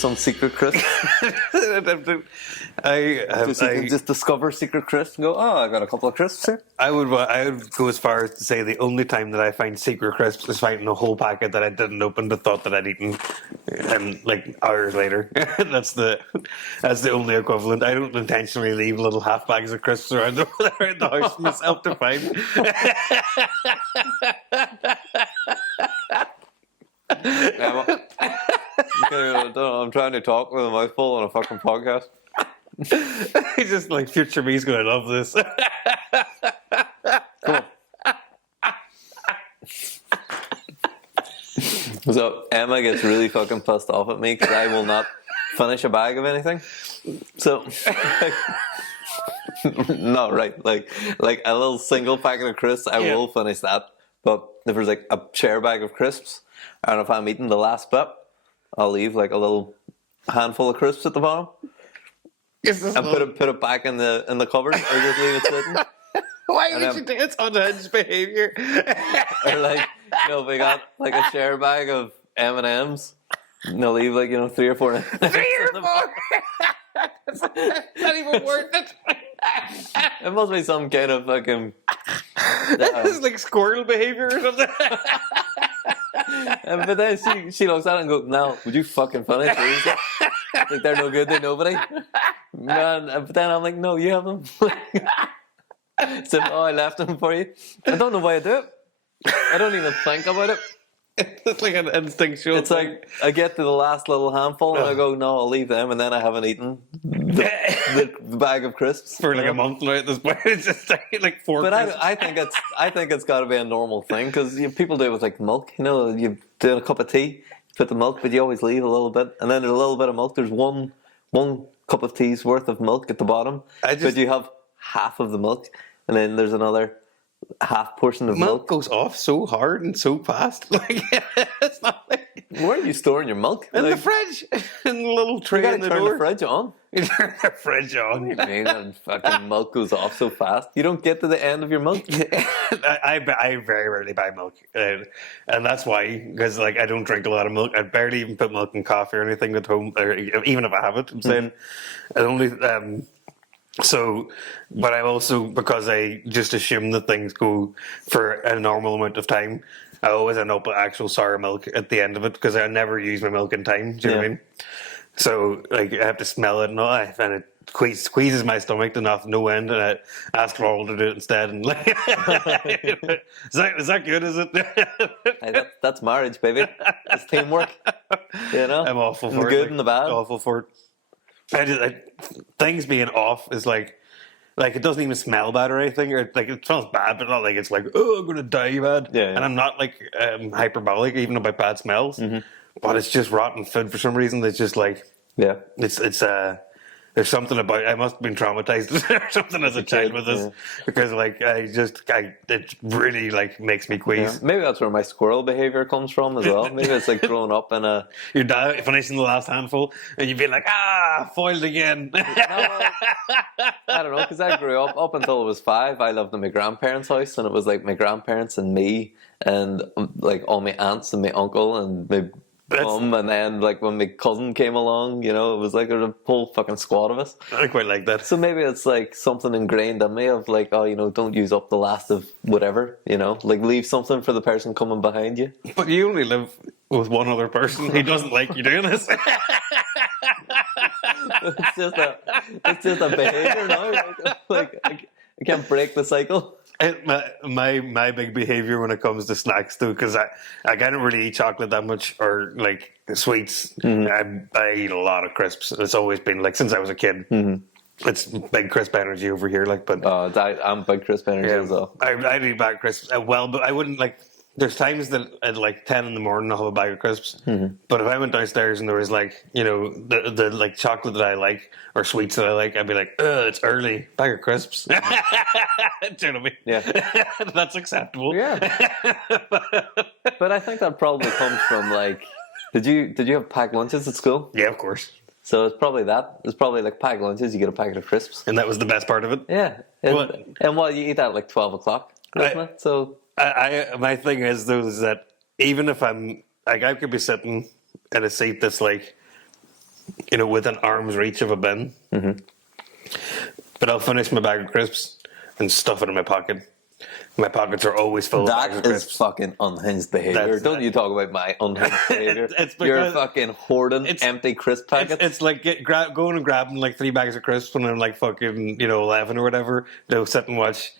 some secret crisps? I can just discover secret crisps and go, oh, I got a couple of crisps here. I would go as far as to say the only time that I find secret crisps is finding a whole packet that I didn't open but thought that I'd eaten, and like hours later. That's the only equivalent. I don't intentionally leave little half bags of crisps around the house for myself to find. I'm trying to talk with a mouthful on a fucking podcast. Just like future me's gonna love this. Cool. So Emma gets really fucking pissed off at me because I will not finish a bag of anything. So, no, right? Like a little single packet of crisps, I will finish that. But if there's like a share bag of crisps, and if I'm eating the last bit, I'll leave like a little handful of crisps at the bottom. And put it back in the cupboard, or just leave it sitting. Why would you do it? It's unhinged behaviour. Or like, we got like a share bag of M&Ms, and they'll leave like 3 or 4. 3 or 4. It's not even worth it. It must be some kind of fucking. This is like squirrel behaviour or something. But then she looks at it and goes, "No, would you fucking finish these? Like they're no good to nobody." Man, but then I'm like, "No, you have them." So, I left them for you. I don't know why I do it. I don't even think about it. It's like an instinctual. It's like I get to the last little handful and I go, "No, I'll leave them," and then I haven't eaten the bag of crisps for like a month now at this point. It's just like 4. But I think it's got to be a normal thing because people do it with like milk. You do a cup of tea, you put the milk, but you always leave a little bit, and then there's a little bit of milk. There's one cup of tea's worth of milk at the bottom, but you have half of the milk, and then there's another half portion of milk. Goes off so hard and so fast. Like it's not like. Where are you storing your milk? In the fridge, in the little tray in the door. You turn the fridge on. You turn the fridge on. What do you mean? And fucking milk goes off so fast. You don't get to the end of your milk. I very rarely buy milk, and that's why, because like I don't drink a lot of milk. I barely even put milk in coffee or anything at home, or even if I have it. I'm saying I only. So, but I also, because I just assume that things go for a normal amount of time, I always end up with actual sour milk at the end of it because I never use my milk in time. Do you know what I mean? So, like, I have to smell it and it squeezes my stomach enough, no end, and I ask Laurel to do it instead. And like, is that good? Is it? Hey, that's marriage, baby. It's teamwork. I'm awful for the it. good and the bad. Awful for it. Things being off is like it doesn't even smell bad or anything, or like it smells bad, but not like it's like, oh, I'm gonna die bad. Yeah. And I'm not like hyperbolic even about bad smells, but it's just rotten food for some reason. It's just like it's there's something about I must have been traumatized or something as a child with this because like it really like makes me queasy. Yeah. Maybe that's where my squirrel behavior comes from as well. Maybe it's like growing up in a your dad finishing the last handful and you'd be like foiled again. No, I don't know, because I grew up until I was 5. I lived in my grandparents' house, and it was like my grandparents and me and like all my aunts and my uncle and my and then like when my cousin came along, it was like a whole fucking squad of us. I quite like that. So maybe it's like something ingrained in me of like, don't use up the last of whatever, like leave something for the person coming behind you. But you only live with one other person. He doesn't like you doing this. It's just a behavior now. Like I can't break the cycle. My big behavior when it comes to snacks though, because I can't really eat chocolate that much or like sweets. I eat a lot of crisps. It's always been like since I was a kid. It's big crisp energy over here. Like, but I'm big crisp energy as well. I eat bag of crisps. But I wouldn't like. There's times that at like 10 in the morning I'll have a bag of crisps. But if I went downstairs and there was like, the like chocolate that I like or sweets that I like, I'd be like, it's early, bag of crisps. Do you know what I mean? Yeah. That's acceptable. Yeah. But I think that probably comes from like, did you have packed lunches at school? Yeah, of course. So it's probably that. It's probably like packed lunches, you get a packet of crisps. And that was the best part of it? Yeah. And you eat that at like 12 o'clock, isn't it? So... my thing is though is that even if I'm like I could be sitting in a seat that's like within arm's reach of a bin. Mm-hmm. But I'll finish my bag of crisps and stuff it in my pocket. My pockets are always full of bags of That crisps. is fucking unhinged behavior. Don't you talk about my unhinged behavior. It's because You're fucking hoarding empty crisp packets. It's like going and grabbing like 3 bags of crisps when I'm like fucking 11 or whatever. They'll sit and watch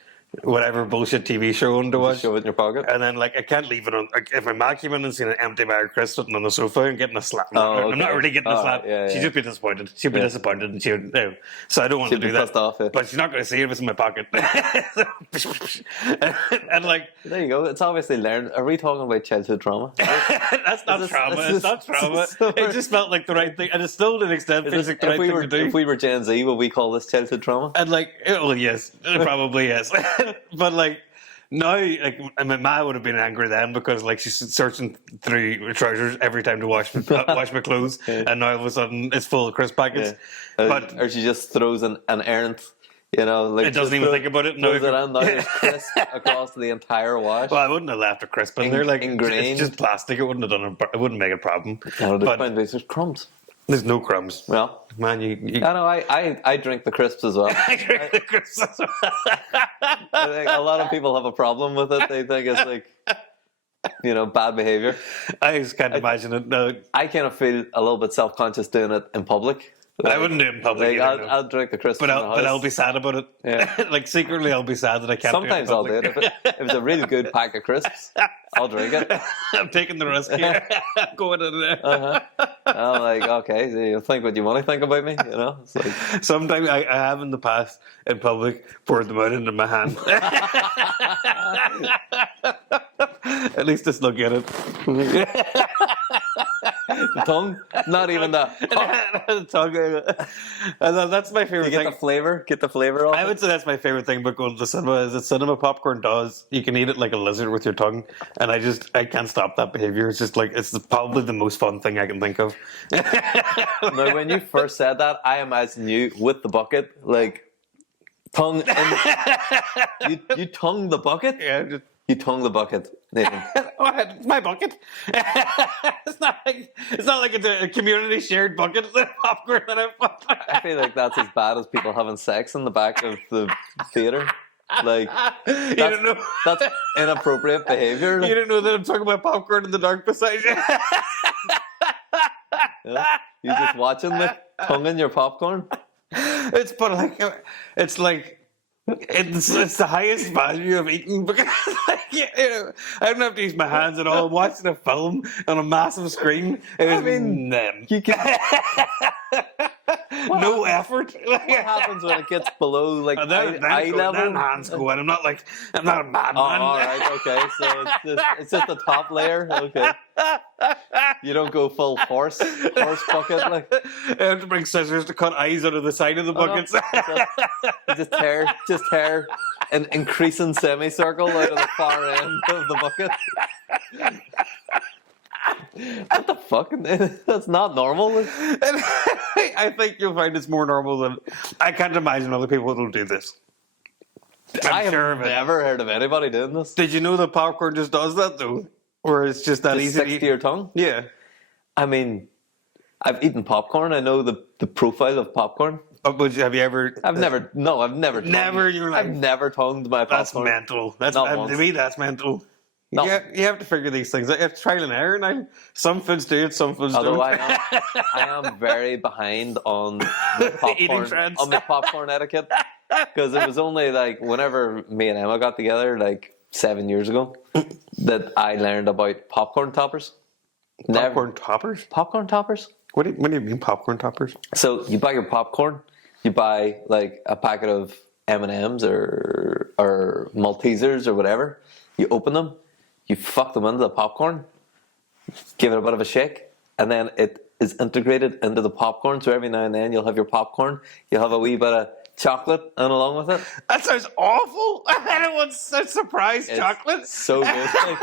whatever bullshit TV show on to watch. Shove it in your pocket. And then like I can't leave it on. Like, if my ma came in and seen an empty bag of crisps sitting on the sofa and getting a slap, I'm not really getting a slap. Yeah, She'd just be disappointed. She'd be disappointed, and she would. So I don't want to do that. Pissed off, yeah. But she's not going to see it if it's in my pocket. and like there you go. It's obviously learned. Are we talking about childhood trauma? that's not trauma. It's not trauma. It just felt like the right thing, and it's still to an extent feels like the right thing to do. If we were Gen Z, would we call this childhood trauma? And like, well, yes, probably yes. But like now, like my ma would have been angry then because like she's searching through her trousers every time to wash my clothes, and now all of a sudden it's full of crisp packets. Yeah. Or she just throws an errant. Like it doesn't even think about it. No, it on now crisp across the entire wash. Well, I wouldn't have left a crisp in there. Like ingrained. It's just plastic. It wouldn't have done. It wouldn't make a problem. No, there's crumbs. There's no crumbs. Well, man, you I know. I drink the crisps as well. I drink the crisps as well. I think a lot of people have a problem with it. They think it's like, bad behavior. I just can't imagine it. No, I kind of feel a little bit self-conscious doing it in public. I wouldn't do it in public. Like, I'll drink the crisps, but I'll be sad about it. Yeah. Like secretly, I'll be sad that I can't. Sometimes do it in I'll do it if it's a really good pack of crisps. I'll drink it. I'm taking the risk here. I'm going in there. I'm like, okay, so you think what you want to think about me, It's like sometimes I have in the past in public poured them out into my hand. At least it's not get it. The tongue, not even the tongue. And that's my favorite thing. Get the flavor off. I would say that's my favorite thing about going to the cinema is that cinema popcorn does. You can eat it like a lizard with your tongue, and I can't stop that behavior. It's just like it's probably the most fun thing I can think of. Now, when you first said that, I imagine you with the bucket, like tongue. You tongue the bucket. Yeah. You tongue the bucket, Nathan. It's my bucket. It's not like it's a community shared bucket. It's a popcorn that I feel like that's as bad as people having sex in the back of the theater. Like that's inappropriate behavior. You didn't know that I'm talking about popcorn in the dark beside you. You just watching the tonguing your popcorn. It's the highest value of eating because I don't have to use my hands at all. I'm watching a film on a massive screen. You can no effort. What happens when it gets below like eye level? Then hands go in. I'm not a madman. Oh, all right, okay. So it's just the top layer. Okay. You don't go full horse bucket like. I have to bring scissors to cut eyes out of the side of the buckets. No. Just tear an increasing semicircle out of the far end of the bucket. What the fuck? That's not normal. I think you'll find it's more normal than I can't imagine other people who'll do this. I have never heard of anybody doing this. Did you know that popcorn just does that though? Or it's just that easy to your tongue? Yeah. I mean, I've eaten popcorn. I know the profile of popcorn. But have you ever? I've never. Tongued. I've never tongued my popcorn. That's mental. To me, that's mental. You have to figure these things out. You have to trial and error now. Some foods do it, some foods don't. I am very behind on the popcorn, on the popcorn etiquette. Because it was only like whenever me and Emma got together, like 7 years ago, that I learned about popcorn toppers. Popcorn toppers? Popcorn toppers? What do you mean popcorn toppers? So you buy your popcorn, you buy like a packet of M&Ms or Maltesers or whatever. You open them, you fuck them into the popcorn, give it a bit of a shake, and then it is integrated into the popcorn. So every now and then you'll have your popcorn, you'll have a wee bit of chocolate and along with it. That sounds awful. I don't want surprise chocolate. So good.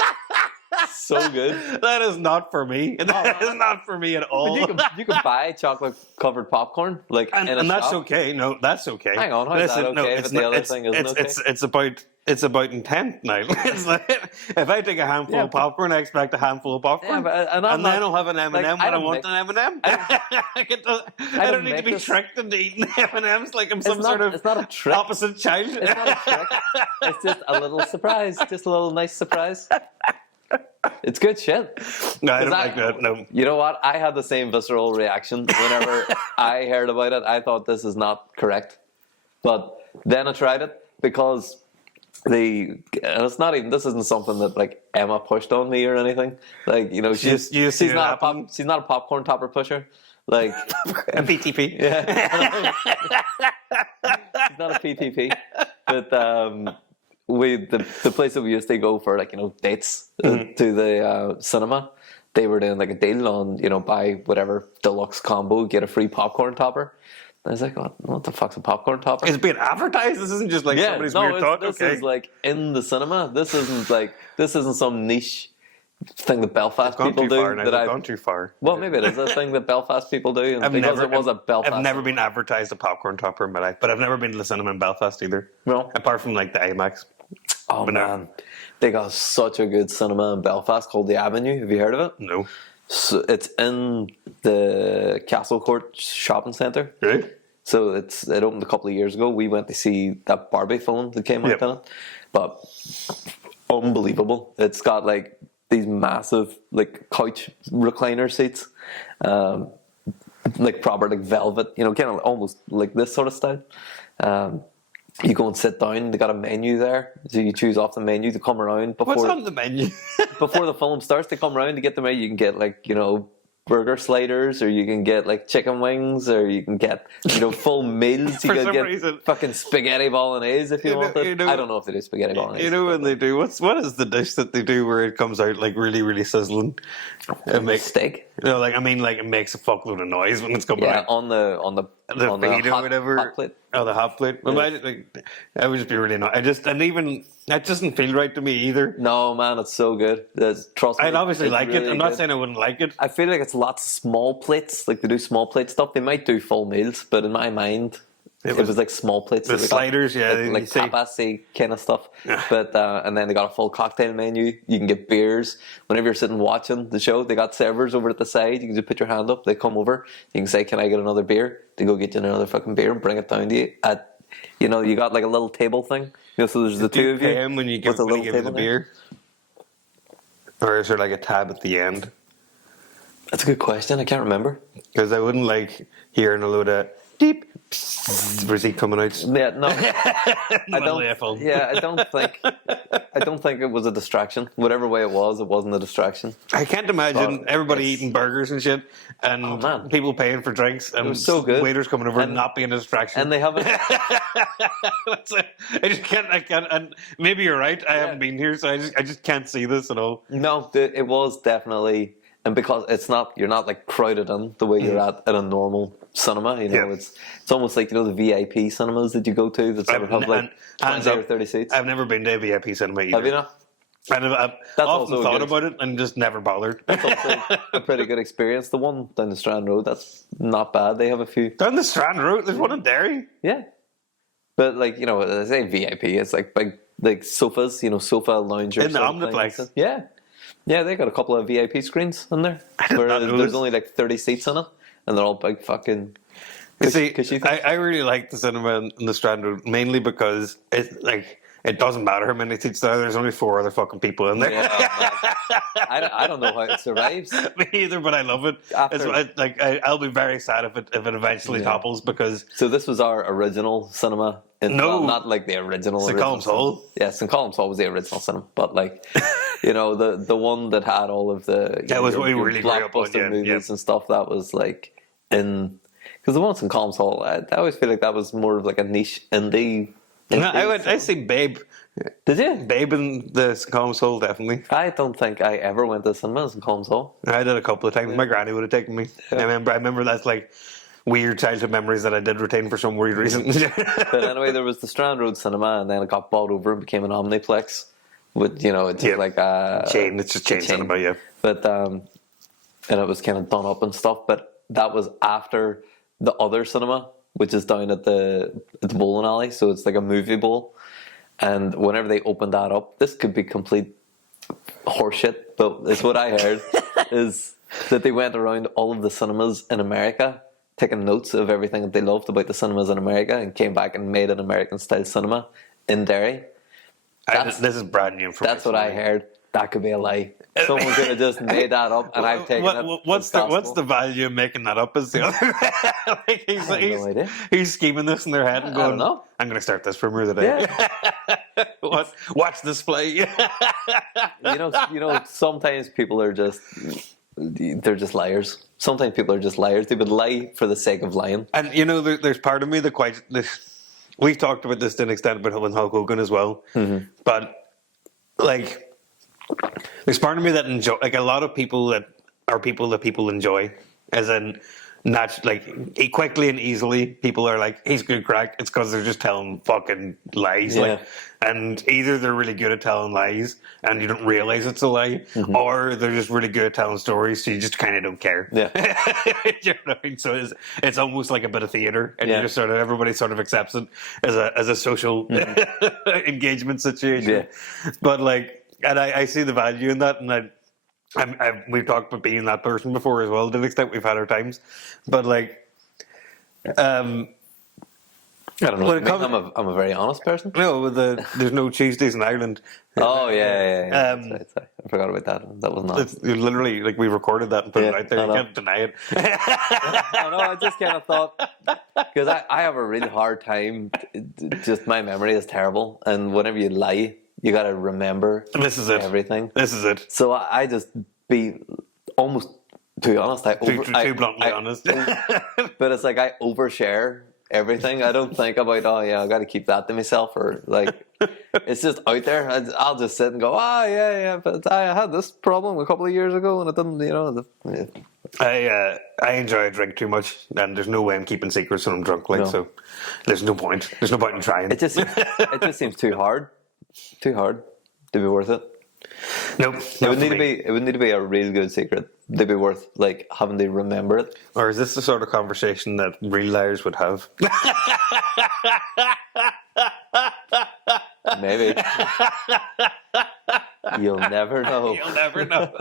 so good. That is not for me. That is not for me at all. But you can buy chocolate covered popcorn like in a and that's shop. okay. No, that's okay. Hang on, how's that okay? But the other thing isn't okay. It's about intent now. It's like, if I take a handful of popcorn, I expect a handful of popcorn, and then I'll have an M&M when I want an M&M. I don't need to be tricked into eating M&Ms like I'm some sort of it's not a trick. opposite child. It's not a trick. It's just a little surprise. Just a little nice surprise. It's good shit. No, I don't like that. No. You know what? I had the same visceral reaction whenever I heard about it. I thought this is not correct. But then I tried it because and it's not even, this isn't something that like Emma pushed on me or anything. Like, you know, she's not a popcorn topper pusher. Like a PTP. Yeah. She's not a PTP. But the place that we used to go for, like, you know, dates to the cinema, they were doing like a deal on, you know, buy whatever deluxe combo, get a free popcorn topper. And I was like, what the fuck's a popcorn topper? It's being advertised. This isn't just like somebody's weird thought. This is like in the cinema. This isn't some niche thing that Belfast people do. They've gone too far. Well, maybe it is a thing that Belfast people do. And it was a Belfast. I've never been advertised a popcorn topper in my life, but I've never been to the cinema in Belfast either. No. Apart from like the IMAX. Oh, but man. They got such a good cinema in Belfast called the Avenue. Have you heard of it? No. So it's in the Castle Court shopping centre. Really? So it opened a couple of years ago. We went to see that Barbie film that came out in it. But unbelievable. It's got like these massive like couch recliner seats. Like proper like velvet, you know, kind of almost like this sort of style. You go and sit down. They got a menu there, so you choose off the menu to come around before. What's on the menu? Before the film starts, they come around to get the menu. You can get like, you know, burger sliders, or you can get like chicken wings, or you can get, you know, full meals. You can get fucking spaghetti bolognese if you want it. You know, I don't know if they do spaghetti bolognese. You know when they do what is the dish that they do where it comes out like really really sizzling? It makes steak. You know, like I mean, like it makes a fuckload of noise when it's coming out. on the hot plate. Oh, the hot plate. Well, that would just be really nice. That doesn't feel right to me either. No, man, it's so good. Trust me. I'd obviously like really it. I'm not saying I wouldn't like it. I feel like it's lots of small plates. Like they do small plate stuff. They might do full meals, but in my mind, it was like small plates. The sliders, like tapas kind of stuff. But and then they got a full cocktail menu. You can get beers. Whenever you're sitting watching the show, they got servers over at the side. You can just put your hand up. They come over. You can say, "Can I get another beer?" They go get you another fucking beer and bring it down to you. You know, you got like a little table thing. You know, so there's the two of you. When you give the beer, or is there like a tab at the end? That's a good question. I can't remember. Because I wouldn't like hearing a load of deep receipt coming out. Yeah, no. I don't think it was a distraction. Whatever way it wasn't a distraction. I can't imagine everybody eating burgers and shit, and people paying for drinks, and it was so good. Waiters coming over and not being a distraction. And they haven't. I just can't. I can't. And maybe you're right. I haven't been here, so I just can't see this at all. No, it was definitely. And because you're not like crowded in the way you're at a normal cinema, you know, it's almost like, you know, the VIP cinemas that you go to that sort of have like 20 or 30 seats. I've never been to a VIP cinema either. Have you not? I've often thought about it and just never bothered. That's also a pretty good experience. The one down the Strand Road, that's not bad. They have a few. Down the Strand Road? There's one in Derry? Yeah. But like, you know, I say VIP, it's like big like sofas, you know, sofa loungers. In the Omniplex? Yeah. Yeah, they got a couple of VIP screens in there. There's only like 30 seats in it, and they're all big fucking. I really like the cinema in the Strand Road mainly because it doesn't matter how many seats there are. There's only 4 other fucking people in there. Yeah, I don't know how it survives. Me either, but I love it. I'll be very sad if it eventually topples because. So this was our original cinema. Well, not like the original. St. Colum's Hall. Yeah, St. Colum's Hall was the original cinema, but like, you know, the one that had all of the really blockbuster movies and stuff. That was like because the one at St. Colum's Hall, I always feel like that was more of like a niche indie. I see Babe. Did you? Babe in the St. Colum's Hall, definitely. I don't think I ever went to cinema in St. Colum's Hall. I did a couple of times. My granny would have taken me. Yeah. I remember that's like weird childhood memories that I did retain for some weird reason. But anyway, there was the Strand Road Cinema, and then it got bought over and became an Omniplex with it's just like a chain. It's just chain cinema, yeah. But and it was kind of done up and stuff. But that was after the other cinema, which is down at the bowling alley. So it's like a movie bowl. And whenever they opened that up, this could be complete horseshit, but it's what I heard is that they went around all of the cinemas in America, taking notes of everything that they loved about the cinemas in America, and came back and made an American style cinema in Derry. This is brand new information. That's what I heard. That could be a lie. Someone could have just made that up, and I've taken it. What's the value of making that up? Is the other like no idea. He's scheming this in their head and going, I don't know. I'm going to start this premiere today. Yeah. Watch this play. Sometimes people are they're just liars. Sometimes people are just liars. They would lie for the sake of lying. And there's part of me that we've talked about this to an extent about Hulk Hogan as well, but like. There's part of me that enjoy, like a lot of people that are people that people enjoy, as in, not like quickly and easily. People are like, he's good crack. It's because they're just telling fucking lies, and either they're really good at telling lies and you don't realize it's a lie, or they're just really good at telling stories, so you just kind of don't care. Yeah, you know what I mean? So it's almost like a bit of theater, and you just everybody sort of accepts it as a social engagement situation. Yeah. But like. And I see the value in that, and we've talked about being that person before as well. To an extent, we've had our times, but like, I don't know. I'm a very honest person. No, there's no Tuesdays in Ireland. Oh yeah. Sorry. I forgot about that. That was not. It's literally like we recorded that and put it out there. You can't deny it. I just kind of thought because I have a really hard time. Just my memory is terrible, and whenever you lie. You got to remember everything. This is it. So I just be almost, to be honest, too bluntly honest. But it's like I overshare everything. I don't think about, I got to keep that to myself, or like it's just out there. I'll just sit and go, but I had this problem a couple of years ago and it didn't, I enjoy a drink too much, and there's no way I'm keeping secrets when I'm drunk. So there's no point. There's no point in trying. It just seems too hard. Too hard to be worth it. Nope. It would need to be a real good secret to be worth like having to remember it. Or is this the sort of conversation that real liars would have? Maybe. You'll never know. You'll never know.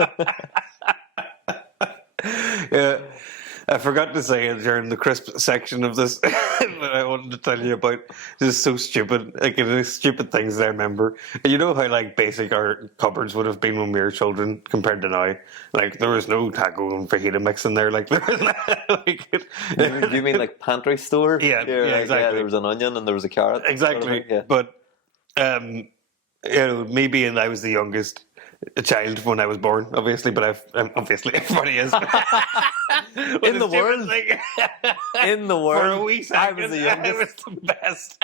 Yeah. I forgot to say it during the crisp section of this that I wanted to tell you about. This is so stupid. Like, it is stupid things that I remember. And you know how, like, basic our cupboards would have been when we were children compared to now? Like, there was no taco and fajita mix in there. Like, there was like you mean like pantry store? Yeah, like, exactly. Yeah, there was an onion and there was a carrot. Exactly. Sort of, But, me being I was the youngest child when I was born, obviously, but obviously everybody is. In the world, in the world, for a wee second, I was the youngest. I was the best.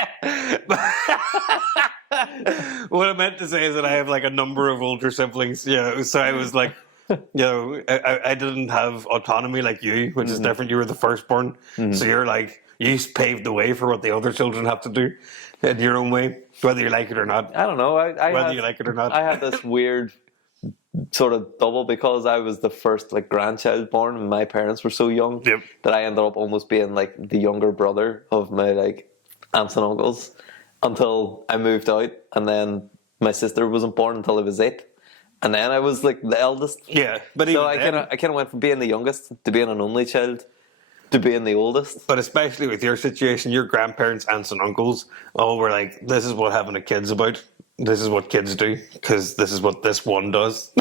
What I meant to say is that I have like a number of older siblings. So I was like, I didn't have autonomy like you, which is different. You were the firstborn, so you're like you paved the way for what the other children have to do in your own way, whether you like it or not. I don't know. Whether you like it or not, I had this weird sort of double because I was the first like grandchild born and my parents were so young that I ended up almost being like the younger brother of my like aunts and uncles until I moved out, and then my sister wasn't born until I was 8, and then I was like the eldest. Yeah, but so I kind of went from being the youngest to being an only child to being the oldest. But especially with your situation, your grandparents, aunts and uncles all were like, this is what having a kid's about. This is what kids do, because this is what this one does.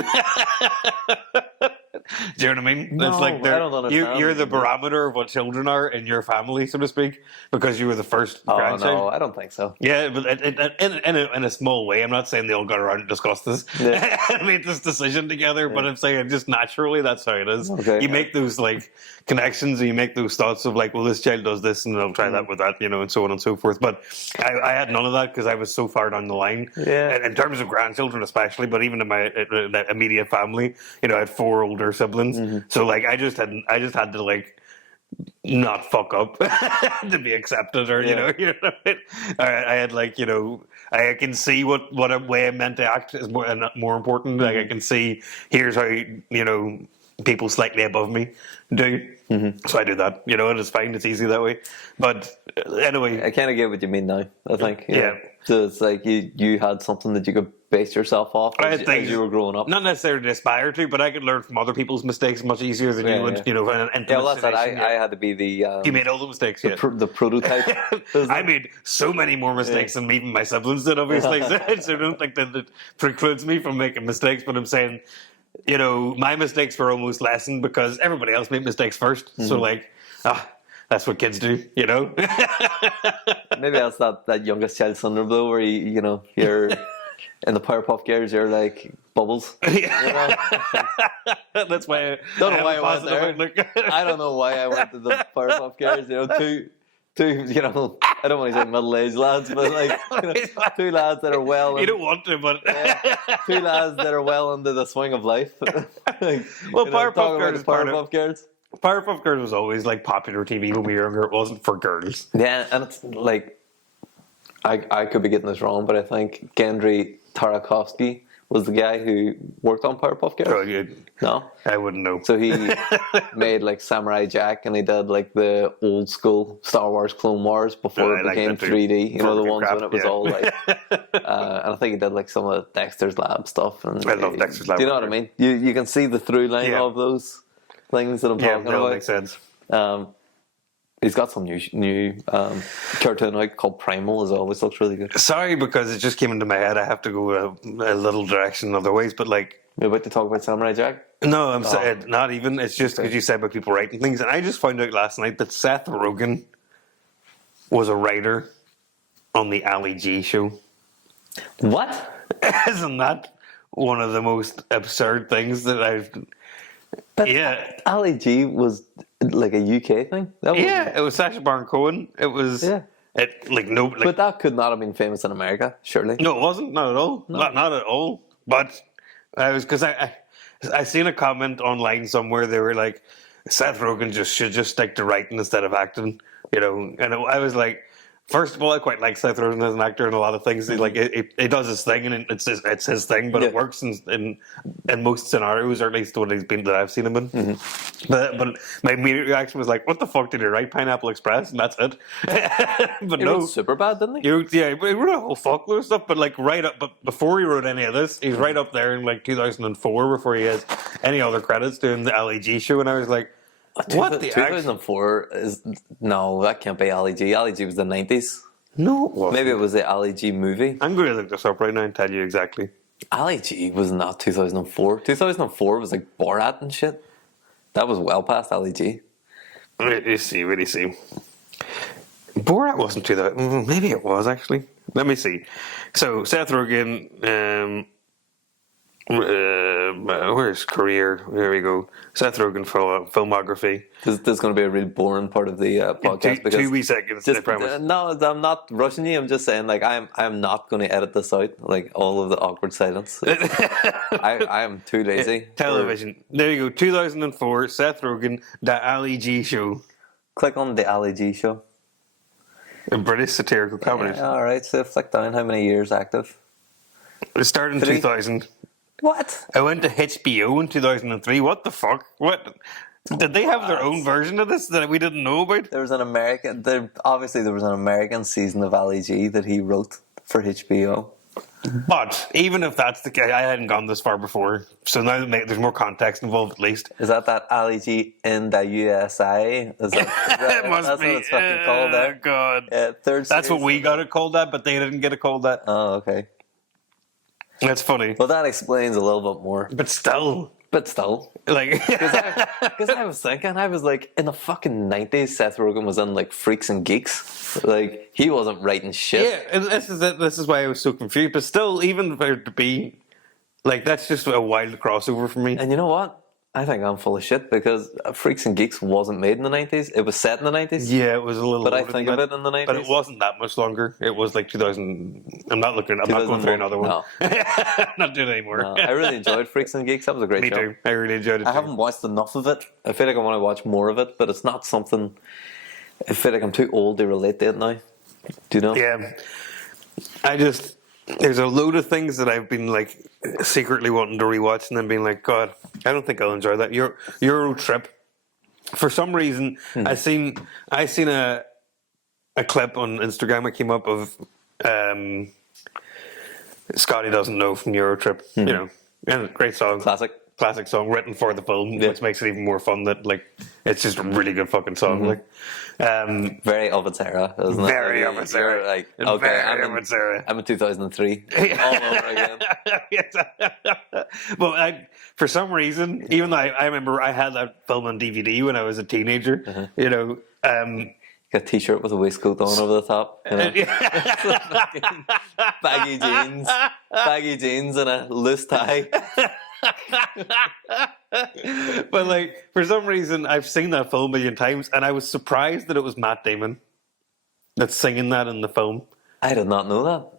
Do you know what I mean? No, it's like I don't understand. You're the barometer of what children are in your family, so to speak, because you were the first grandchild. No, I don't think so. Yeah, but in a small way. I'm not saying they all got around and discussed this and made this decision together, but I'm saying just naturally that's how it is. Okay, you make those like connections and you make those thoughts of like, well, this child does this and they'll try that with that, and so on and so forth. But I had none of that because I was so far down the line. Yeah. In terms of grandchildren especially, but even in my immediate family, I had 4 older siblings. So like I just had to like not fuck up to be accepted, or I had like I can see what a way I'm meant to act is more important. Like I can see here's how people slightly above me do. So I do that, and it's fine. It's easy that way. But anyway, I kind of get what you mean now. I think. Yeah. So it's like you had something that you could base yourself off as you were growing up. Not necessarily to aspire to, but I could learn from other people's mistakes much easier than you would. Well, that's that. I had to be the. You made all the mistakes. The prototype. I made so many more mistakes than even my siblings did, obviously. So I don't think that it precludes me from making mistakes. But I'm saying, my mistakes were almost lessened because everybody else made mistakes first. So that's what kids do, Maybe that's that youngest child syndrome though, where you're in the Powerpuff Girls, you're like Bubbles. That's why. Don't know why I went there. I don't know why I went to the Powerpuff Girls. Two, I don't want to say middle-aged lads, but like two lads that are well. You don't want to, but two lads that are well into the swing of life. Powerpuff Girls. Powerpuff Girls was always like popular TV when we were younger. It wasn't for girls. Yeah, and it's like I could be getting this wrong, but I think Gendry Tartakovsky was the guy who worked on Powerpuff Girls. Oh, good. No, I wouldn't know. So he made like Samurai Jack, and he did like the old school Star Wars Clone Wars before it became 3D. The ones when it was all like. And I think he did like some of Dexter's Lab stuff. And I love Dexter's Lab. Do you know what I mean? You can see the through line of those things that I'm talking about. Makes sense. He's got some new cartoon out called Primal, as always looks really good. Sorry, because it just came into my head. I have to go a little direction otherwise, but like... You're about to talk about Samurai Jack? No, I'm saying not even. It's just because you said about people writing things. And I just found out last night that Seth Rogen was a writer on the Ali G show. What? Isn't that one of the most absurd things that I've... Ali G was like a UK thing? It was Sacha Baron Cohen. It was... Yeah. But that could not have been famous in America, surely. No, it wasn't. Not at all. No. Not at all. But because I seen a comment online somewhere. They were like, Seth Rogen should just stick to writing instead of acting. And I was like, first of all, I quite like Seth Rogen as an actor in a lot of things. He does his thing, and it's his thing, but it works in most scenarios, or at least what he's been that I've seen him in. But my immediate reaction was like, "What the fuck did he write? Pineapple Express?" And that's it. But he wrote Superbad, didn't he? He wrote a whole fuckload of stuff. But like but before he wrote any of this, he's right up there in like 2004 before he has any other credits doing the Ali G show, and I was like. What the 2004 is no, that can't be Ali G. Ali G was the 90s. No, it wasn't. Maybe it was the Ali G movie. I'm going to look this up right now and tell you exactly. Ali G was not 2004. 2004 was like Borat and shit. That was well past Ali G. Let me see. Borat wasn't 2000. Maybe it was actually. Let me see. So Seth Rogen. Where's career? Here we go. Seth Rogen filmography. This is going to be a really boring part of the podcast. Two wee seconds. I promise. No, I'm not rushing you. I'm just saying, like, I'm not going to edit this out, like all of the awkward silence. I am too lazy. Television. There you go. 2004. Seth Rogen, The Ali G Show. Click on The Ali G Show. A British satirical comedy. Yeah, all right. So flick down. How many years active? It started in 2000. What? I went to HBO in 2003. What the fuck? What? Did they have their own version of this that we didn't know about? There was an American... Obviously, there was an American season of Ali G that he wrote for HBO. But even if that's the case, I hadn't gone this far before. So now there's more context involved at least. Is that Ali G in the USA? Is that, it must that's be. What it's fucking called there. God. That's what we got it called that, but they didn't get it called that. Oh, okay. That's funny. Well, that explains a little bit more. But still. Like, because I was thinking, I was like, in the fucking 90s, Seth Rogen was in like Freaks and Geeks. Like, he wasn't writing shit. Yeah, and this is why I was so confused. But still, even for it to be, like, that's just a wild crossover for me. And you know what? I think I'm full of shit because Freaks and Geeks wasn't made in the 90s. It was set in the 90s. Yeah, it was a little. But I older think than of that. it in the 90s. But it wasn't that much longer. It was like 2000. I'm not looking. I'm not going through 2001. another one. No. I'm not doing it anymore. No, I really enjoyed Freaks and Geeks. That was a great Me show. too. I really enjoyed it. I haven't watched enough of it. I feel like I want to watch more of it, but it's not something. I feel like I'm too old to relate to it now. Do you know? Yeah, there's a load of things that I've been like secretly wanting to rewatch and then being like, God, I don't think I'll enjoy that. Euro Trip. For some reason, I seen a clip on Instagram that came up of Scotty Doesn't Know from Euro Trip. You know, and great song, classic song written for the film, which makes it even more fun. That like it's just a really good fucking song. Like, Very of its era, isn't it? Very of its era. You're like, okay, Very of its era. I'm in 2003, all over again. Well, for some reason, even though I remember I had that film on DVD when I was a teenager, you know. Got a t-shirt with a waistcoat on over the top, you know? baggy jeans and a loose tie. But like for some reason I've seen that film a million times and I was surprised that it was Matt Damon that's singing that in the film. I did not know that.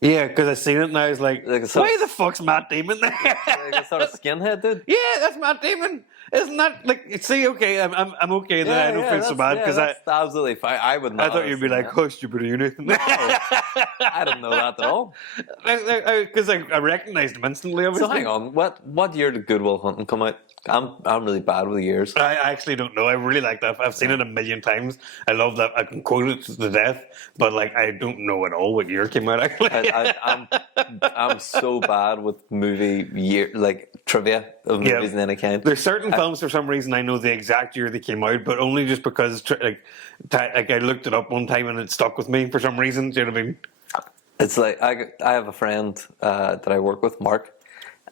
Yeah, because I seen it and I was like why the fuck's Matt Damon there? Like a sort of skinhead dude. Yeah, that's Matt Damon. Isn't that like? See, okay, I'm okay. Then I don't feel so bad because that's absolutely fine. I would not. I thought you'd be like, "Hush, you better Nathan." No, I didn't know that at all. Because I recognized him instantly. Obviously. So hang on, what year did Good Will Hunting come out? I'm really bad with the years. I actually don't know. I really like that. I've seen it a million times. I love that. I can quote it to death, but like I don't know at all what year it came out. Actually, I'm so bad with movie year like trivia of movies in any kind. There's certain films for some reason I know the exact year they came out, but only just because like I looked it up one time and it stuck with me for some reason. Do you know what I mean? It's like I have a friend that I work with, Mark,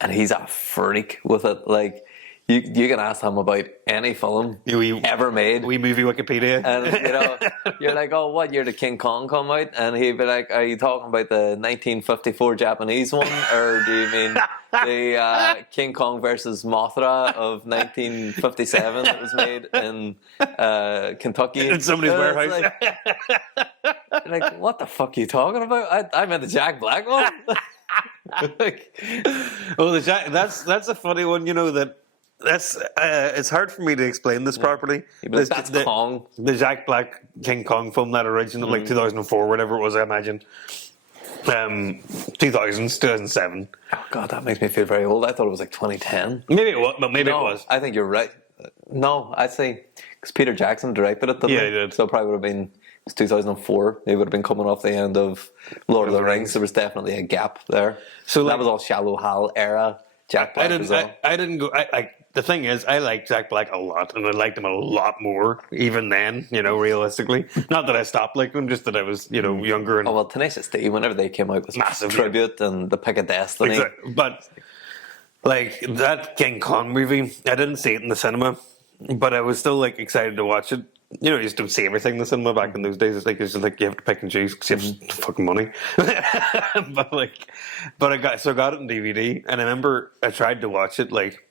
and he's a freak with it. Like. You can ask him about any film ever made. We movie Wikipedia. And, you know, you're like, oh, what year did King Kong come out? And he'd be like, are you talking about the 1954 Japanese one? Or do you mean the King Kong versus Mothra of 1957 that was made in Kentucky? In somebody's warehouse. Like, what the fuck are you talking about? I meant the Jack Black one. Well, that's a funny one, you know, that... it's hard for me to explain this properly. That's Kong. The Jack Black King Kong film, that original, like 2004, whatever it was, I imagine. 2007. Oh God, that makes me feel very old. I thought it was like 2010. Maybe it was, but maybe it was. I think you're right. No, I'd say because Peter Jackson directed it. Yeah, he did. So it probably would have been. It's 2004. It would have been coming off the end of Lord of the Rings. There was definitely a gap there. So that was all Shallow Hal era. Jack Black. I didn't go. The thing is, I like Jack Black a lot, and I liked him a lot more even then. You know, realistically, not that I stopped liking him, just that I was, you know, younger. And well, Tenacious D, whenever they came out, was massive tribute and the Pick of Destiny. Exactly. But like that King Kong movie, I didn't see it in the cinema, but I was still like excited to watch it. You know, you just don't see everything in the cinema back in those days. It's like you have to pick and choose because you have fucking money. but I got it on DVD, and I remember I tried to watch it like.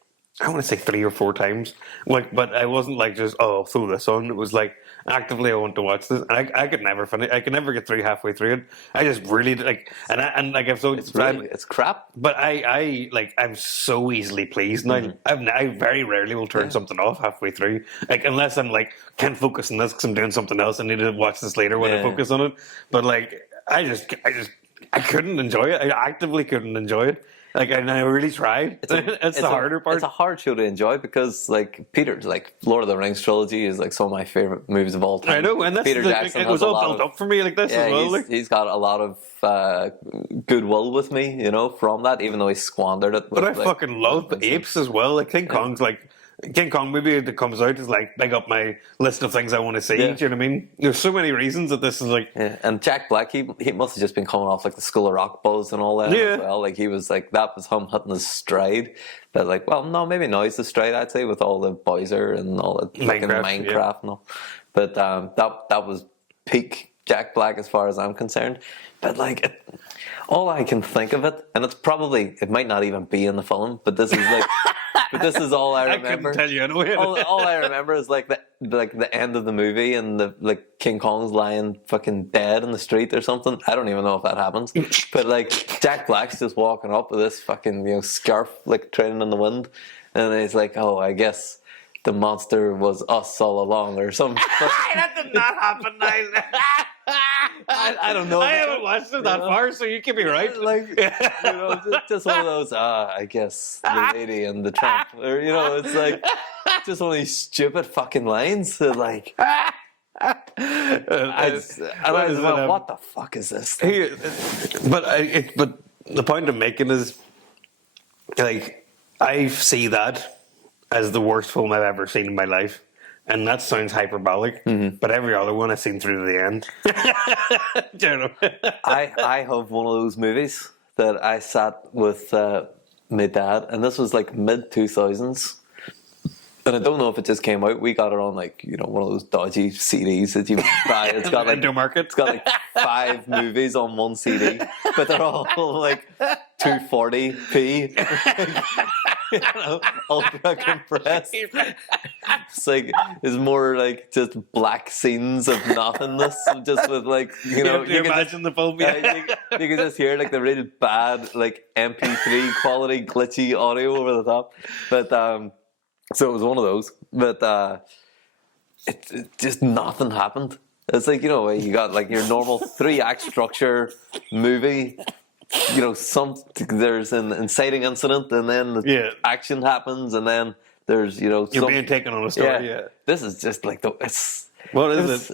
I want to say 3 or 4 times, like, but I wasn't like just I'll throw this on. It was like actively I want to watch this, and I could never finish. I could never get through halfway through it. I just really like, and I'm so it's crap. But I'm so easily pleased now. I very rarely will turn something off halfway through, like unless I'm like can't focus on this because I'm doing something else. I need to watch this later when I focus on it. But like I couldn't enjoy it. I actively couldn't enjoy it. Like, and I really tried. It's the harder part. It's a hard show to enjoy because, like, Peter's, like, Lord of the Rings trilogy is, like, some of my favorite movies of all time. I know, and that's Peter Jackson it was all built up for me like this as well. He's got a lot of goodwill with me, you know, from that, even though he squandered it. But I fucking love apes as well. Like, King Kong's, like, King Kong movie that comes out is like big up my list of things I want to see. Yeah. Do you know what I mean? There's so many reasons that this is like. Yeah. And Jack Black, he must have just been coming off like the School of Rock buzz and all that as well. Like he was like that was him hitting his stride. But like, well, no, maybe now he's the stride. I'd say with all the Bowser and all the Minecraft and all. But that was peak Jack Black as far as I'm concerned. But like, all I can think of it, and it might not even be in the film. But this is like. But this is all I I remember. couldn't tell you anyway. All I remember is like the end of the movie and the like King Kong's lying fucking dead in the street or something. I don't even know if that happens. But like Jack Black's just walking up with this fucking scarf like trailing in the wind, and he's like, "Oh, I guess the monster was us all along," or something. That did not happen, Niall. I don't know. I haven't watched it that far, so you can be right. Like, just one of those, I guess, the lady and the tramp. Or, it's like, just one of these stupid fucking lines that, like, what the fuck is this thing? But the point I'm making is, like, I see that as the worst film I've ever seen in my life. And that sounds hyperbolic, but every other one I've seen through to the end. I have one of those movies that I sat with my dad, and this was like mid-2000s. And I don't know if it just came out. We got it on like one of those dodgy CDs that you buy. It's got like It's got like 5 movies on one CD, but they're all like 240p. Ultra compressed. It's like it's more like just black scenes of nothingness, just with like you can imagine the film. you can just hear like the really bad like MP3 quality glitchy audio over the top. But so it was one of those. But it just nothing happened. It's like you got like your normal 3-act structure movie. There's an inciting incident, and then the action happens, and then there's you're being taken on a story. Yeah. This is just like it?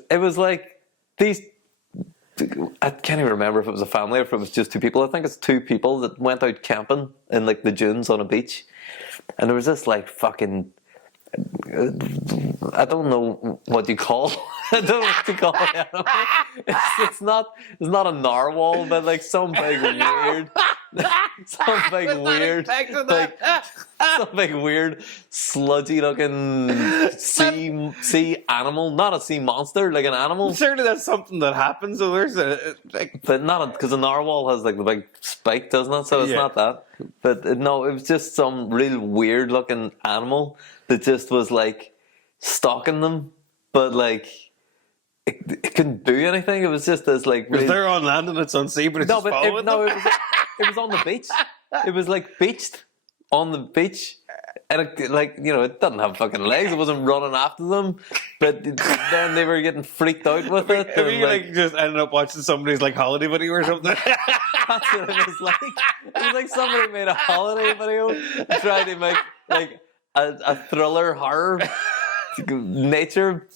It was like these. I can't even remember if it was a family or if it was just 2 people. I think it's 2 people that went out camping in like the dunes on a beach, and there was this like fucking. I don't know what you call. I don't know what you call it. It's not a narwhal, but like some big weird, sludgy looking sea animal, not a sea monster, like an animal. Surely that's something that happens. So there's but not because a narwhal has like the big spike, doesn't it? So it's not that. But no, it was just some real weird looking animal that just was like stalking them, but like it couldn't do anything. It was just this like. Really... They're on land and it's on sea, but it's just following them. It was on the beach. It was like beached on the beach, and it doesn't have fucking legs. It wasn't running after them, but then they were getting freaked out with it. Have you just ended up watching somebody's like holiday video or something? That's what it was like. It was like somebody made a holiday video and tried to make like a thriller horror nature.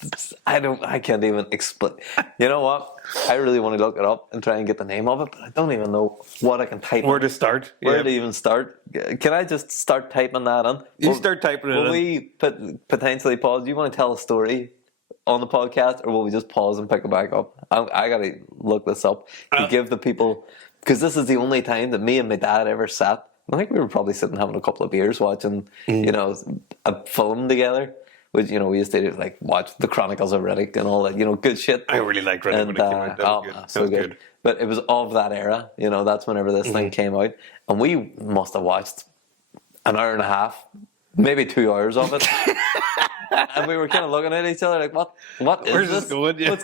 I can't even explain. You know what? I really want to look it up and try and get the name of it, but I don't even know what I can type. Where to start? Where to even start? Can I just start typing that in? You start typing it in. Will we potentially pause? Do you want to tell a story on the podcast, or will we just pause and pick it back up? I gotta look this up to give the people, because this is the only time that me and my dad ever sat. I think we were probably sitting having a couple of beers watching, a film together. Which, we used to like watch the Chronicles of Riddick and all that, good shit. I really liked Riddick when it came out. That was good. But it was of that era, that's whenever this thing came out. And we must have watched an hour and a half, maybe 2 hours of it. And we were kind of looking at each other like, what is Where's this going? Yeah.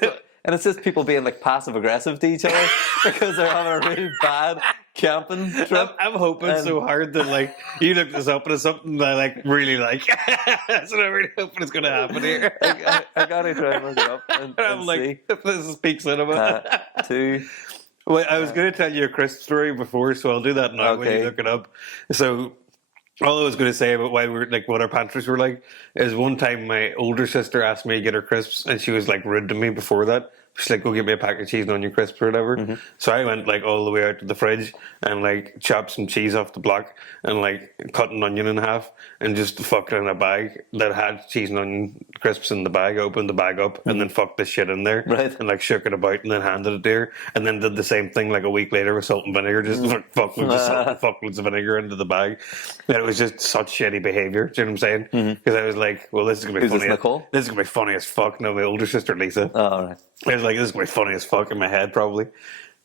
And it's just people being like passive aggressive to each other because they're having a really bad camping trip. I'm hoping so hard that like you look this up and it's something that I like really like. That's what I'm really hoping is going to happen here. I gotta try and look it up. And I'm like, see. If this is peak cinema. 2. Well, I was going to tell you a crisp story before, so I'll do that now when you look it up. So. All I was going to say about why we're like what our pantries were like is one time my older sister asked me to get her crisps and she was like rude to me before that. She's like, go get me a pack of cheese and onion crisps or whatever. So I went like all the way out to the fridge and like chopped some cheese off the block and like cut an onion in half and just fucked it in a bag that had cheese and onion crisps in the bag. I opened the bag up and then fucked this shit in there and like shook it about and then handed it to her and then did the same thing like a week later with salt and vinegar. Just fuck loads of vinegar into the bag. And it was just such shitty behaviour. Do you know what I'm saying? Because I was like, well, this is going to be funny. This is going to be funny as fuck. No, my older sister Lisa. Oh, all right. I was like, this is going to be funny as fuck in my head, probably.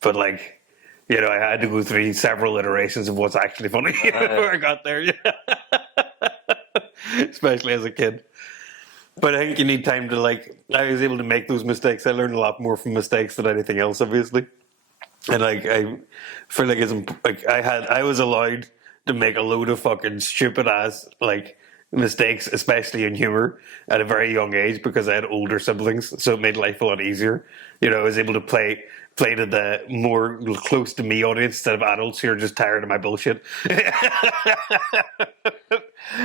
But, like, I had to go through several iterations of what's actually funny before I got there. especially as a kid. But I think you need time to I was able to make those mistakes. I learned a lot more from mistakes than anything else, obviously. And I feel like I was allowed to make a load of fucking stupid ass mistakes, especially in humor, at a very young age because I had older siblings, so it made life a lot easier. I was able to play to the more close to me audience instead of adults who are just tired of my bullshit.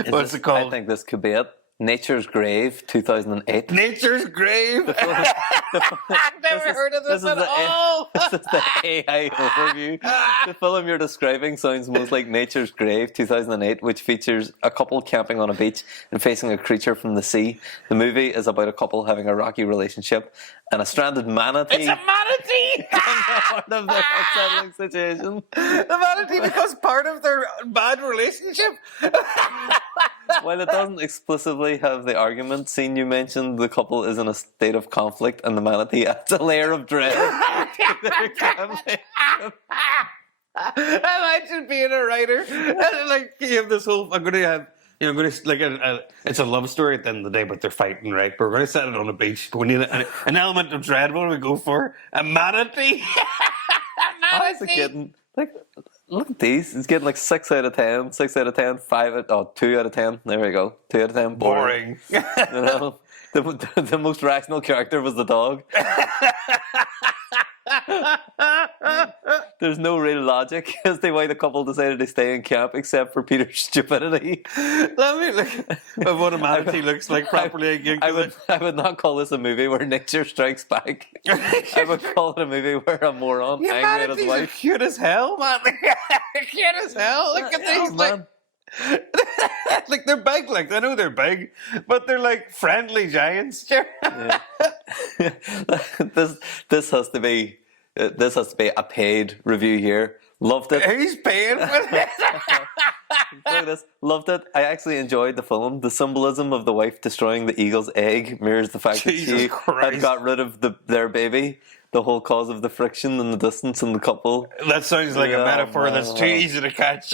What's it called? I think this could be it. Nature's Grave, 2008. Nature's Grave. I've never heard of this at all. This is the AI overview. The film you're describing sounds most like Nature's Grave, 2008, which features a couple camping on a beach and facing a creature from the sea. The movie is about a couple having a rocky relationship and a stranded manatee. It's a manatee! Part of their unsettling situation. The manatee becomes part of their bad relationship? While it doesn't explicitly have the argument scene you mentioned, the couple is in a state of conflict and the manatee adds a layer of dread to their camping. Imagine being a writer. You have this whole, it's a love story at the end of the day, but they're fighting, right? But we're going to set it on a beach, but we need an element of dread. What do we go for? A manatee? How is it getting, look at these. It's getting 6 out of 10, 6 out of 10, 2 out of 10. There we go. 2 out of 10. Boring. The most rational character was the dog. There's no real logic as to why the couple decided to stay in camp except for Peter's stupidity. Let me look at what a manatee looks like properly. I would not call this a movie where nature strikes back. I would call it a movie where a moron angry at his wife. Are cute as hell, man. Cute as hell. Look at these, man. They're big. I know they're big, but they're friendly giants. Yeah. This has to be a paid review here. Loved it. Who's paying for this? Look at this. Loved it. I actually enjoyed the film. The symbolism of the wife destroying the eagle's egg mirrors the fact that she had got rid of their baby. The whole cause of the friction and the distance in the couple. That sounds like a metaphor that's too easy to catch.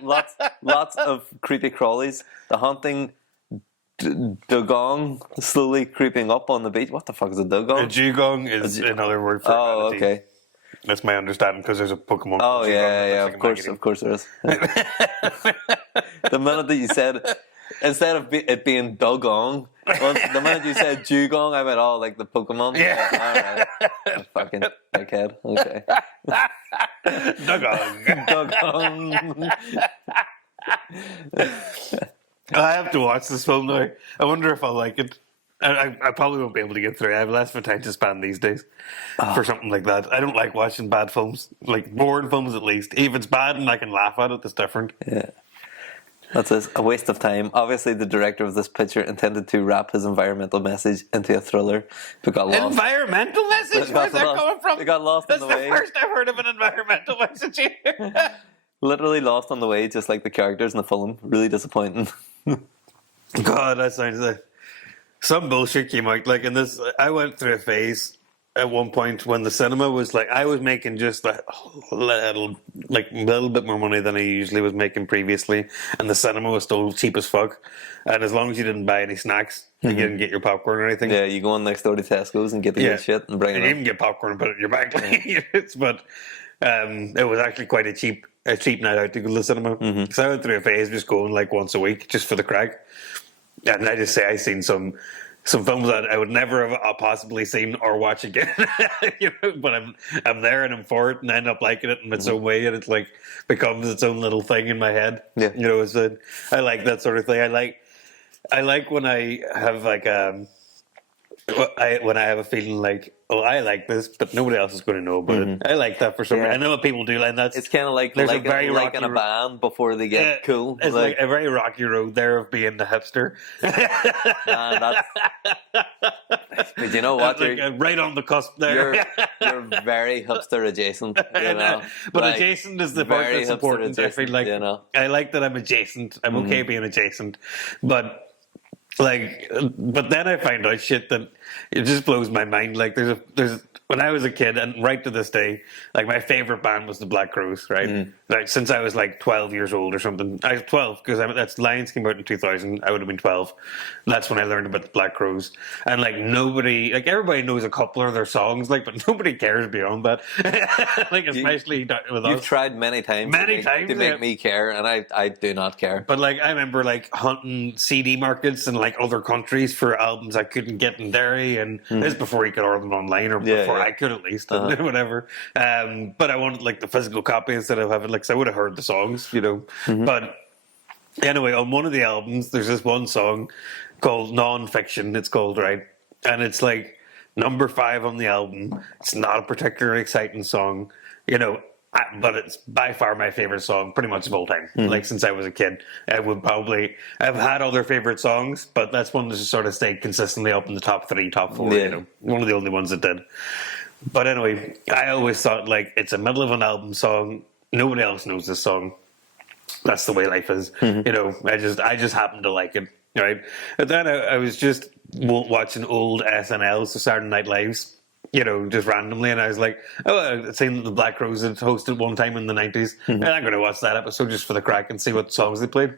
Lots of creepy crawlies. The haunting dugong slowly creeping up on the beach. What the fuck is a dugong? A dugong is another word for manatee. Okay. That's my understanding because there's a Pokemon. Oh yeah. Of course there is. The minute that you said, instead of it being dugong, the minute you said dugong, I went, the Pokemon. Yeah. All right. Fucking dickhead. Okay. Dugong. I have to watch this film now. I wonder if I'll like it. I probably won't be able to get through it. I have less of a time to span these days for something like that. I don't like watching bad films, boring films at least. If it's bad and I can laugh at it, it's different. Yeah. That's a waste of time. Obviously, the director of this picture intended to wrap his environmental message into a thriller, but got lost. Environmental message? Where's that coming from? They got lost on the way. That's the first I've heard of an environmental message here. Literally lost on the way, just like the characters in the film. Really disappointing. God, that sounds like some bullshit came out. In this, I went through a phase at one point when the cinema was I was making just a little bit more money than I usually was making previously, and the cinema was still cheap as fuck. And as long as you didn't buy any snacks, you didn't get your popcorn or anything. Yeah, you go on next door to Tesco's and get the good shit and bring it. You even get popcorn and put it in your bag. But it was actually quite a cheap night out to go to the cinema. So I went through a phase just going once a week just for the crack. And I just say I seen some films that I would never have possibly seen or watch again. But I'm there and I'm for it and I end up liking it in its own way, and it's becomes its own little thing in my head. Yeah. I like that sort of thing. I like when I have when I have a feeling I like this, but nobody else is going to know about it. I like that for some reason. I know what people do like that. It's kind of like in a band before they get cool. It's like a very rocky road there of being the hipster. But you know what? Right on the cusp there. You're very hipster adjacent. You know? But adjacent is the part that's important. I feel I like that I'm adjacent. I'm okay being adjacent, but then I find out shit that it just blows my mind. There's when I was a kid, and right to this day, like my favorite band was the Black Crowes, right? Like since I was like 12 years old or something. I was 12 because that's Lions came out in 2000. I would have been 12. That's when I learned about the Black Crowes. And like nobody, like everybody knows a couple of their songs, like, but nobody cares beyond that. Like especially with us. You've tried many times to make me care, and I do not care. But like I remember like hunting CD markets in like other countries for albums I couldn't get in Derry, and this is before you could order them online, or before I could at least, whatever. But I wanted like the physical copy instead of having like, so I would have heard the songs, you know. But anyway, on one of the albums, there's this one song called Non-Fiction. It's called, right, and it's like number 5 on the album. It's not a particularly exciting song, you know. But it's by far my favorite song, pretty much of all time. Like since I was a kid, I've had other favorite songs, but that's one that's just sort of stayed consistently up in the top 3, top 4. You know, one of the only ones that did. But anyway, I always thought like it's a middle of an album song. Nobody else knows this song. That's the way life is. You know, I just happen to like it. Right, and then I was just watching old SNLs, so Saturday Night Lives. You know, just randomly, and I was like, oh, I've seen the Black Crowes had hosted one time in the 90s, and I'm going to watch that episode just for the crack and see what songs they played.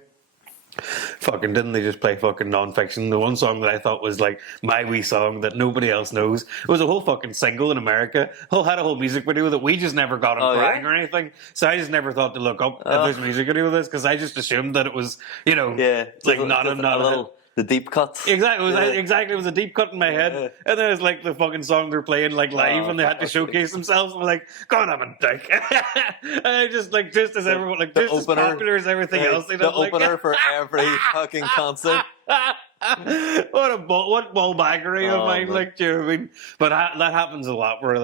Fucking didn't they just play fucking Non-Fiction? The one song that I thought was like my wee song that nobody else knows. It was a whole fucking single in America. Had a whole music video that we just never got on Brang or anything. So I just never thought to look up if there's a music video with this, because I just assumed that it was, you know, like not a little. The deep cuts. Exactly. It was a deep cut in my head. And then it's like the fucking song they're playing like live, and they had to showcase themselves. I'm like, God, I'm a dick. And I just like, just as everyone, like, just as popular as everything else. They the opener for every fucking concert. What ball baggery of mine, like, do you know what I mean? But that happens a lot where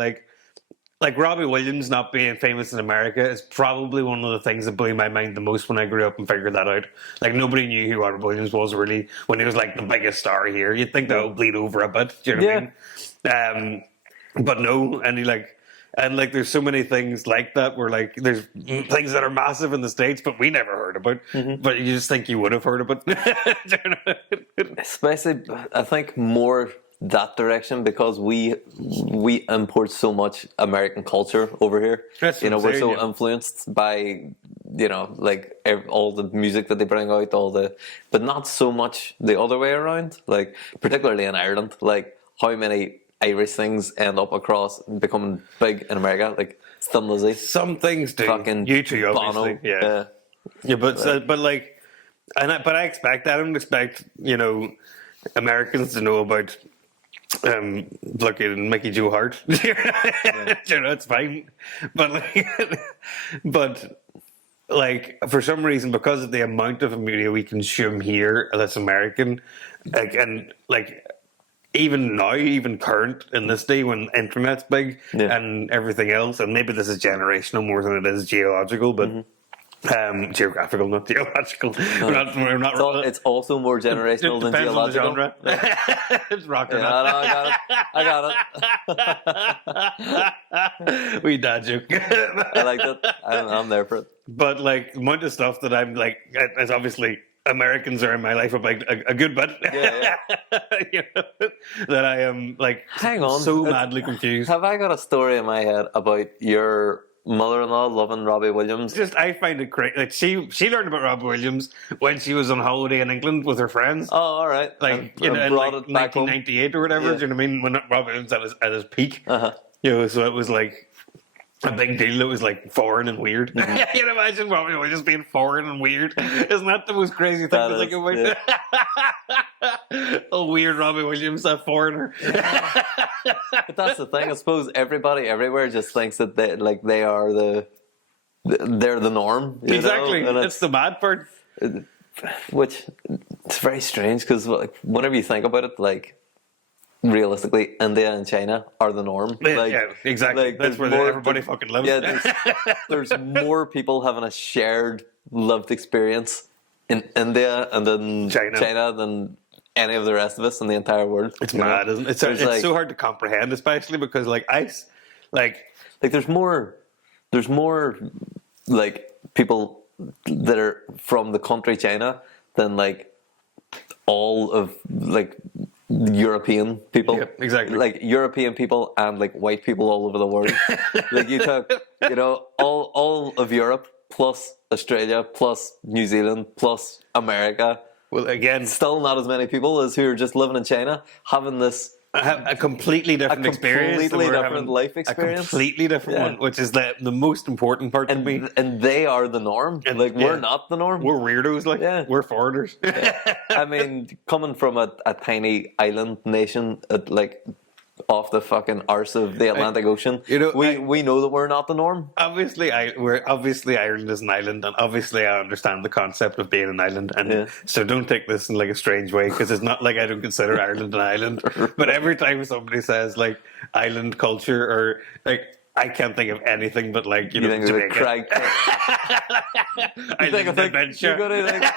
like Robbie Williams not being famous in America is probably one of the things that blew my mind the most when I grew up and figured that out. Like nobody knew who Robbie Williams was really when he was like the biggest star here. You'd think that would bleed over a bit. Do you know what I mean? But no, and there's so many things like that where like there's things that are massive in the States, but we never heard about. But you just think you would have heard about. Especially, I think more that direction, because we import so much American culture over here. You know, we're so influenced by, you know, like all the music that they bring out, but not so much the other way around. Like particularly in Ireland, like how many Irish things end up across becoming big in America, like Thin Lizzy. Some things do. Fucking U2, obviously. Bono. But I expect that. I don't expect, you know, Americans to know about fucking Mickey Joe Hart. You know, it's fine. But like for some reason, because of the amount of media we consume here that's American, like, and like even now, even current in this day when internet's big and everything else, and maybe this is generational more than it is geological, but geographical, not geological. It's also more generational than geological. On the genre. It's rock or not. No, I got it. We dad joke. I like it. I'm there for it. But like the amount of stuff that I'm like, it's obviously Americans are in my life about a good bit. You know, that I am like, hang on, so madly confused. Have I got a story in my head about your mother-in-law loving Robbie Williams? Just I find it great. Like she learned about Robbie Williams when she was on holiday in England with her friends. Oh, all right. Like in like 1998 or whatever. Do you know what I mean? When Robbie Williams at his peak. You know, so it was like a big deal. It was like foreign and weird. You can imagine Robbie Williams being foreign and weird. Isn't that the most crazy thing to think about? Yeah. A weird Robbie Williams, a foreigner. But that's the thing. I suppose everybody everywhere just thinks that they're the norm. Exactly. Know? That's the bad part. Which it's very strange because like, whenever you think about it, like realistically, India and China are the norm. Like, yeah, exactly. Like, that's where everybody fucking lives. Yeah, there's more people having a shared lived experience in India and then China than any of the rest of us in the entire world. It's mad, isn't it? It's like, so hard to comprehend, especially because there's more like people that are from the country China than like all of like European people. Yeah, exactly. Like European people and like white people all over the world. Like you took, all of Europe plus Australia plus New Zealand plus America. Well, again, Still not as many people as who are just living in China having this a completely different experience. completely than we're different having. life experience. A completely different one, which is the most important part to me. And they are the norm. And, like we're not the norm. We're weirdos, like we're foreigners. I mean, coming from a tiny island nation, like off the fucking arse of the Atlantic Ocean, we know that we're not the norm. Obviously, Ireland is an island, and obviously I understand the concept of being an island, and so don't take this in like a strange way, because it's not like I don't consider Ireland an island. But every time somebody says like island culture, or like, I can't think of anything but like Jamaica. You think of adventure. You go to like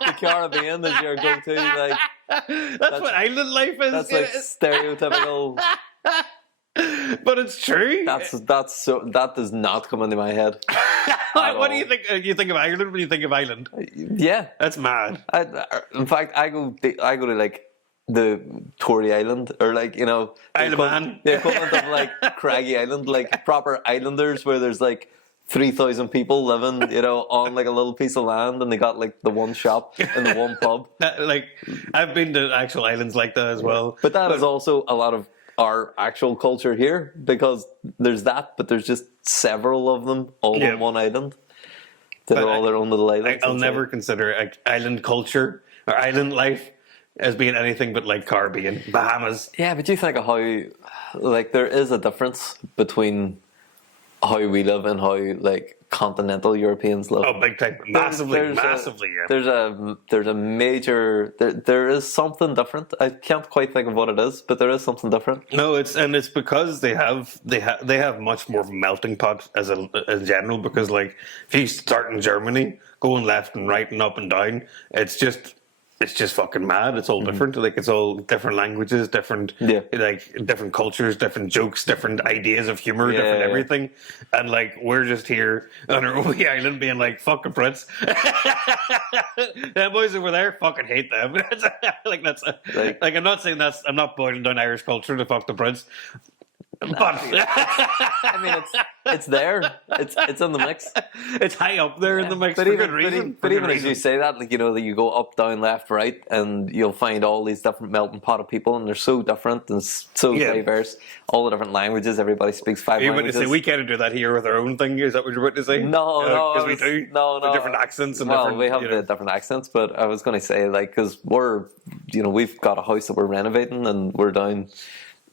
the Caribbean as your go-to, like that's what island life is. That's like stereotypical. But it's true. That does not come into my head. What do you think? You think of Ireland when you think of Ireland? Yeah, that's mad. In fact, I go to like the Tory Island, or like Isle of Man, the equivalent of like Craggy Island, like proper islanders where there's like 3,000 people living, on like a little piece of land, and they got like the one shop and the one pub. Like, I've been to actual islands like that as well. But that is also a lot of our actual culture here, because there's that, but there's just several of them all on one island. They're all their own little islands. I'll never consider island culture or island life as being anything but like Caribbean, Bahamas. Yeah, but you think of how, like, there is a difference between how we live and how like continental Europeans live. Oh, big time, massively. Yeah. There's a major. There is something different. I can't quite think of what it is, but there is something different. No, it's because they have much more of a melting pot in general. Because like if you start in Germany, going left and right and up and down, it's just fucking mad. It's all different. Like it's all different languages, different different cultures, different jokes, different ideas of humor, different everything. And like we're just here on our wee island being like, fuck a Brits. Them boys over there fucking hate them. I'm not saying I'm not boiling down Irish culture to fuck the Brits. But I mean, it's there. It's in the mix. It's high up there in the mix for good reason. But even as you say that, like that you go up, down, left, right, and you'll find all these different melting pot of people, and they're so different and so diverse. All the different languages. Everybody speaks 5 languages. Say we can't do that here with our own thing. Is that what you're about to say? No, because we do. No, the different accents and we have the different accents. But I was going to say, like, because we've got a house that we're renovating, and we're down,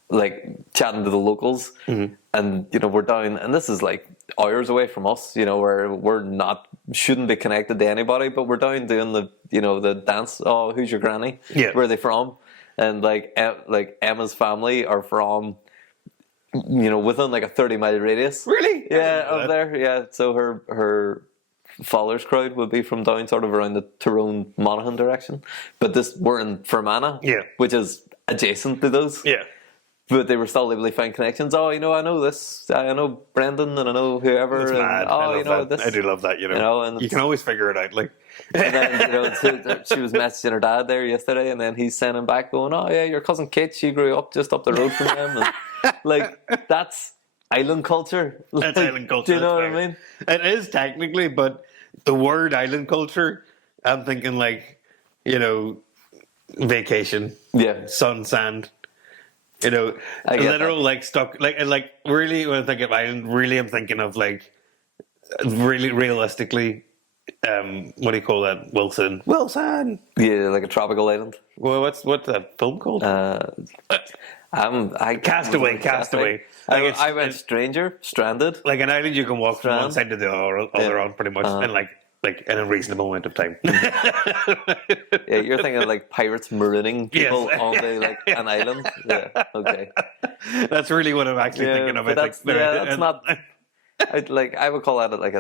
like, chatting to the locals, and we're down, and this is like hours away from us, where we're shouldn't be connected to anybody, but we're down doing the dance. Oh, who's your granny? Yeah, where are they from? And like Emma's family are from, within like a 30-mile radius. Really? Yeah, up there. Yeah, so her father's crowd would be from down sort of around the Tyrone Monaghan direction, but we're in Fermanagh, which is adjacent to those. Yeah. But they were still able to find connections. Oh, I know this. I know Brendan, and I know whoever. That's mad. This. I do love that. And you can always figure it out. Like, and then she was messaging her dad there yesterday, and then he's sending back going, "Oh yeah, your cousin Kate, she grew up just up the road from them." And like that's island culture. That's island culture. Do you know what I mean? It is technically, but the word island culture, I'm thinking like, vacation. Yeah. Sun, sand. Literal that. Like stuck, like really. When I think of island, really, I'm thinking of like, really realistically, what do you call that? Wilson. Yeah, like a tropical island. Well, what's that film called? Castaway. Like I went stranded. Like an island you can walk from one side to the other on, pretty much, and like in a reasonable amount of time. Yeah, you're thinking of like pirates marooning people on like an island. Yeah, okay. That's really what I'm actually thinking of. That's not. I would call that like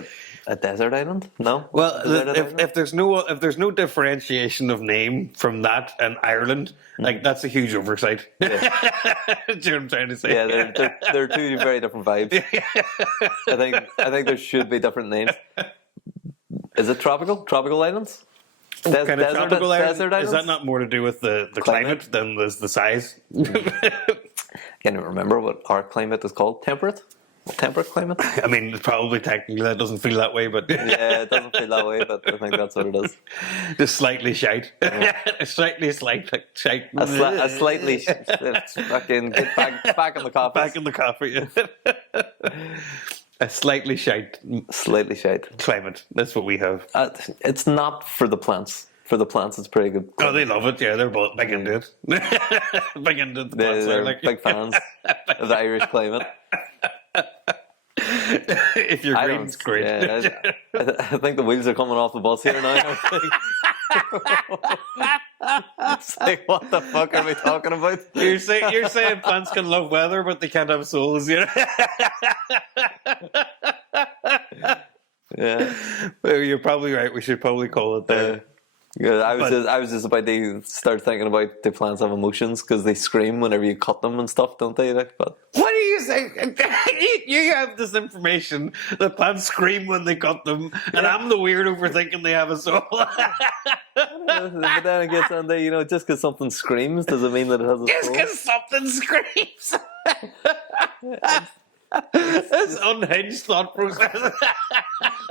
a desert island. No. Well, if there's no differentiation of name from that and Ireland, like that's a huge oversight. Yeah. Do you know what I'm trying to say? Yeah, they're two very different vibes. I think there should be different names. Is it tropical islands? kind of tropical desert islands? Is that islands? not more to do with the Climate? climate than the size? Can't even remember what our climate is called. Temperate climate. I mean, probably technically that doesn't feel that way, but Yeah, it doesn't feel that way, but I think that's what it is. just slightly shite. Slightly shite. A slightly fucking get back in the coffee. Back in the coffee. A slightly shite Slightly shite. climate. That's what we have. It's not for the plants. For the plants, it's pretty good. Oh, they love it. Yeah, they're both big into it. Big into the plants. They're Like, big fans of the Irish climate. if you're green, it's great. Yeah, I think the wheels are coming off the bus here now. It's like, what the fuck are we talking about? You're saying plants can love weather, but they can't have souls, you know? Yeah. Well, you're probably right. We should probably call it that. Yeah, I was just about to start thinking about the plants have emotions because they scream whenever you cut them and stuff, don't they? Like, but What are you saying? You have this information that plants scream when they cut them, and I'm the weirdo for thinking they have a soul. but then it gets on there, just because something screams doesn't mean that it has a Just soul. because something screams. That's unhinged thought process.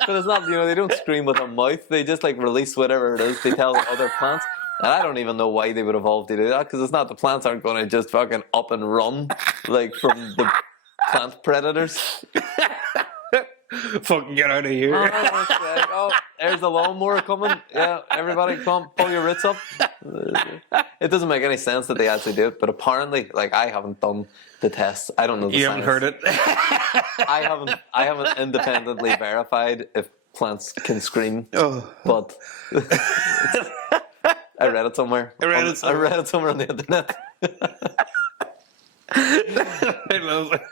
But it's not, they don't scream with a mouth. They just like release whatever it is they tell the other plants. And I don't even know why they would evolve to do that because it's not the plants aren't going to just fucking up and run like from the plant predators. Fucking get out of here. Oh, there's a lawnmower coming. Yeah, everybody come pull your roots up. It doesn't make any sense that they actually do it, but apparently, like I haven't done the tests. I don't know the You science. haven't heard it. I haven't independently verified if plants can scream. Oh. But I read it somewhere. I read it somewhere on the internet. I love it.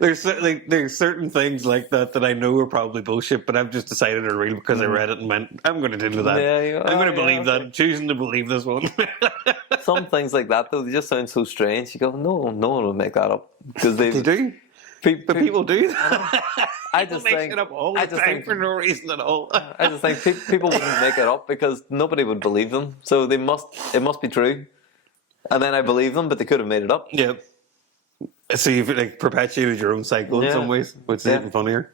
There's certain things like that I know are probably bullshit, but I've just decided they're real because I read it and went, I'm going to deal with that. Yeah, I'm going to believe that. okay. I'm choosing to believe this one. Some things like that though, they just sound so strange. You go, no one would make that up because they do. But people do. I just People make think it up all the I just time think for no reason at all. I just think people wouldn't make it up because nobody would believe them. So it must be true. And then I believe them, but they could have made it up. Yeah. So you've like perpetuated your own cycle in Yeah. some ways, which is Yeah. even funnier.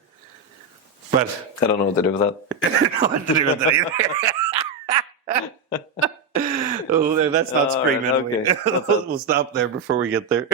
But I don't know what to do with that. I don't know what to do with that either. Oh, that's not screaming. All right, okay. We'll stop there before we get there.